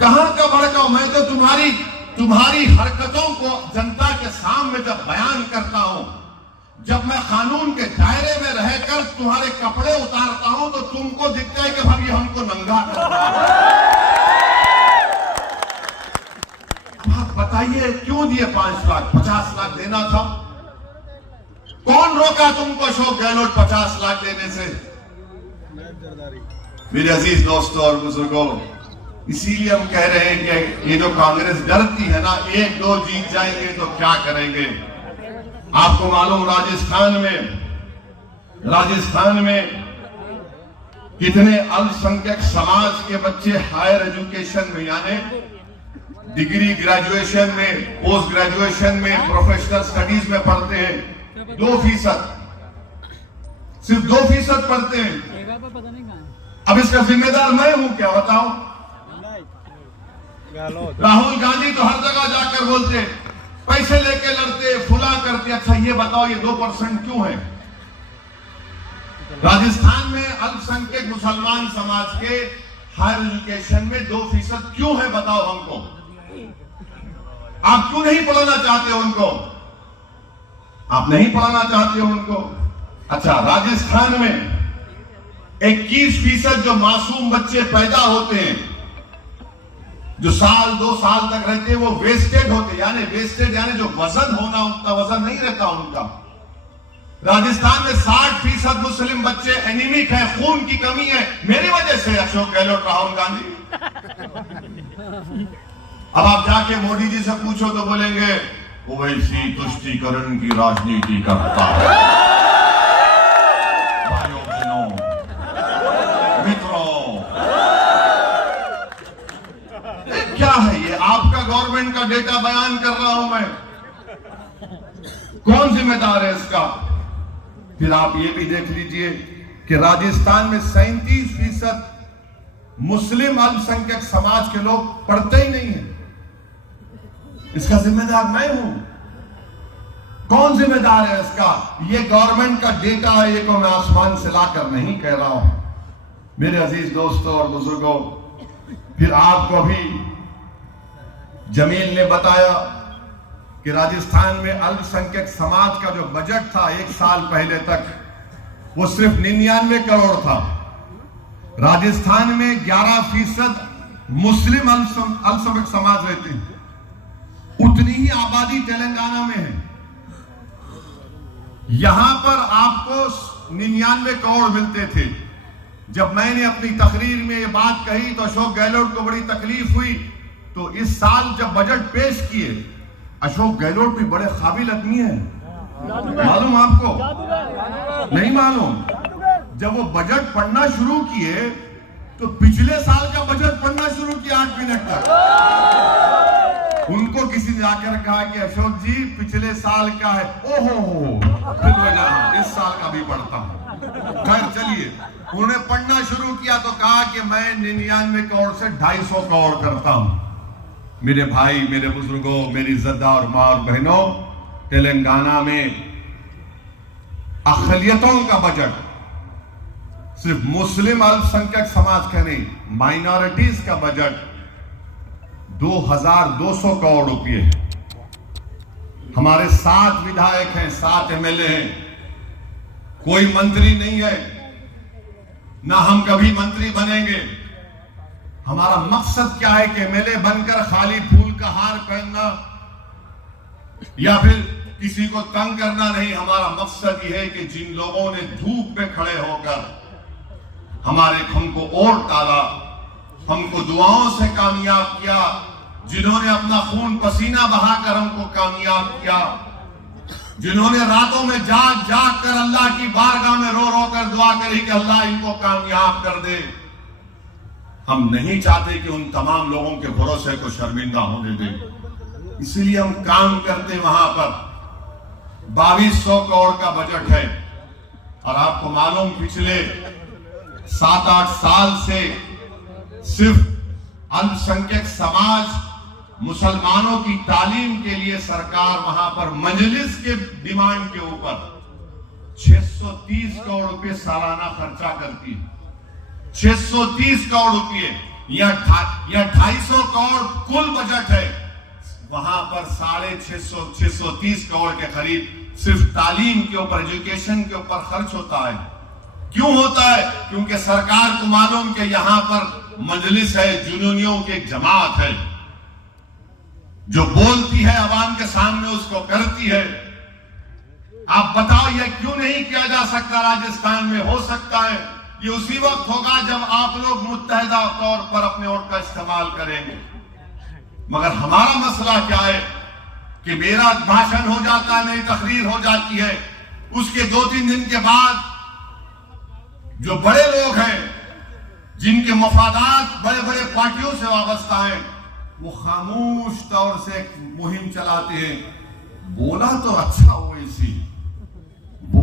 कहां का भड़काऊ? मैं तो तुम्हारी हरकतों को जनता के सामने जब बयान करता हूं, जब मैं कानून के दायरे में रहकर तुम्हारे कपड़े उतारता हूं, तो तुमको दिखता है कि भाई हमको नंगा कर रहा है। आप बताइए क्यों दिए 5 लाख? 50 लाख देना था। कौन रोका तुमको अशोक गहलोत 50 लाख देने से? मेरे अजीज दोस्तों और बुजुर्गों, इसीलिए हम कह रहे हैं कि ये जो कांग्रेस डरती है ना, 1-2 जीत जाएंगे तो क्या करेंगे। आपको मालूम राजस्थान में कितने अल्पसंख्यक समाज के बच्चे हायर एजुकेशन में, यानी डिग्री, ग्रेजुएशन में, पोस्ट ग्रेजुएशन में, प्रोफेशनल स्टडीज में पढ़ते हैं। 2%, सिर्फ 2% पढ़ते हैं। अब इसका जिम्मेदार मैं हूं क्या? बताओ। राहुल गांधी तो हर जगह जाकर बोलते, पैसे लेके लड़ते, फुला करते। अच्छा ये बताओ, ये 2% क्यों है? राजस्थान में अल्पसंख्यक मुसलमान समाज के हायर एजुकेशन में 2% क्यों है? बताओ हमको। आप क्यों नहीं पढ़ाना चाहते उनको? आप नहीं पढ़ाना चाहते उनको। अच्छा, राजस्थान में 21% जो मासूम बच्चे पैदा होते हैं, जो 1-2 साल तक रहते हैं, वो वेस्टेड होते हैं। यानी जो वजन होना, उनका वजन नहीं रहता उनका। राजस्थान में 60% मुस्लिम बच्चे एनीमिक हैं, खून की कमी है। मेरी वजह से अशोक गहलोत, राहुल गांधी। अब आप जाके मोदी जी से पूछो तो बोलेंगे ओवैसी तुष्टीकरण की राजनीति करता है। भाइयों बहनों मित्रों, क्या है ये? आपका गवर्नमेंट का डेटा बयान कर रहा हूं मैं। कौन जिम्मेदार है इसका? फिर आप ये भी देख लीजिए कि राजस्थान में 37% मुस्लिम अल्पसंख्यक समाज के लोग पढ़ते ही नहीं है। इसका जिम्मेदार मैं हूं। कौन जिम्मेदार है इसका? ये गवर्नमेंट का डेटा है, ये को मैं आसमान से लाकर नहीं कह रहा हूं। मेरे अजीज दोस्तों और बुजुर्गों, फिर आपको अभी जमील ने बताया कि राजस्थान में अल्पसंख्यक समाज का जो बजट था 1 साल पहले तक, वो सिर्फ 99 करोड़ था। राजस्थान में 11% मुस्लिम अल्पसंख्यक समाज रहते हैं। उतनी ही आबादी तेलंगाना में है। यहां पर आपको 99 करोड़ मिलते थे। जब मैंने अपनी तकरीर में ये बात कही तो अशोक गहलोत को बड़ी तकलीफ हुई। तो इस साल जब बजट पेश किए, अशोक गहलोत भी बड़े काबिल आदमी है। मालूम आपको? नहीं मालूम? जब वो बजट पढ़ना शुरू किए तो पिछले साल का बजट पढ़ना शुरू किया 8 मिनट तक। उनको किसी ने आकर कहा कि अशोक जी पिछले साल का है। ओहो, फिर मैं इस साल का भी पढ़ता हूं। खैर चलिए, उन्होंने पढ़ना शुरू किया तो कहा कि मैं 99 करोड़ से 250 करोड़ करता हूं। मेरे भाई, मेरे बुजुर्गों, मेरी इज्जतदार मां और बहनों, तेलंगाना में अक़लियतों का बजट सिर्फ मुस्लिम अल्पसंख्यक समाज का नहीं, माइनॉरिटीज का बजट 2200 करोड़ रुपए है। हमारे 7 विधायक हैं, 7 MLA हैं, कोई मंत्री नहीं है, ना हम कभी मंत्री बनेंगे। हमारा मकसद क्या है कि MLA बनकर खाली फूल का हार पहनना या फिर किसी को तंग करना नहीं। हमारा मकसद यह है कि जिन लोगों ने धूप में खड़े होकर हमको वोट डाला, हमको दुआओं से कामयाब किया, जिन्होंने अपना खून पसीना बहाकर हमको कामयाब किया, जिन्होंने रातों में जाग कर अल्लाह की बारगाह में रो कर दुआ करी कि अल्लाह इनको कामयाब कर दे। हम नहीं चाहते कि उन तमाम लोगों के भरोसे को शर्मिंदा होने दें, इसलिए हम काम करते। वहां पर 2200 करोड़ का बजट है। और आपको मालूम, पिछले 7-8 साल से सिर्फ अल्पसंख्यक समाज मुसलमानों की तालीम के लिए सरकार वहां पर मजलिस के डिमांड के ऊपर 630 करोड़ रुपए सालाना खर्चा करती है। 630 करोड़ रुपए यह 250 करोड़ कुल बजट है, वहां पर 630 करोड़ के करीब सिर्फ तालीम के ऊपर, एजुकेशन के ऊपर खर्च होता है। क्यों होता है? क्योंकि सरकार को मालूम कि यहां पर मजलिस है, जुनूनियों की एक जमात है जो बोलती है अवाम के सामने, उसको करती है। आप बताओ यह क्यों नहीं किया जा सकता? राजस्थान में हो सकता है। ये उसी वक्त होगा जब आप लोग मुत्तहिदा तौर पर अपने वोट का इस्तेमाल करेंगे। मगर हमारा मसला क्या है कि मेरा भाषण हो जाता है, मेरी तकरीर हो जाती है, उसके 2-3 दिन के बाद जो बड़े लोग हैं, जिनके मफादात बड़े बड़े पार्टियों से वाबस्ता हैं, वो खामोश तौर से एक मुहिम चलाते हैं। बोला तो अच्छा ओवैसी,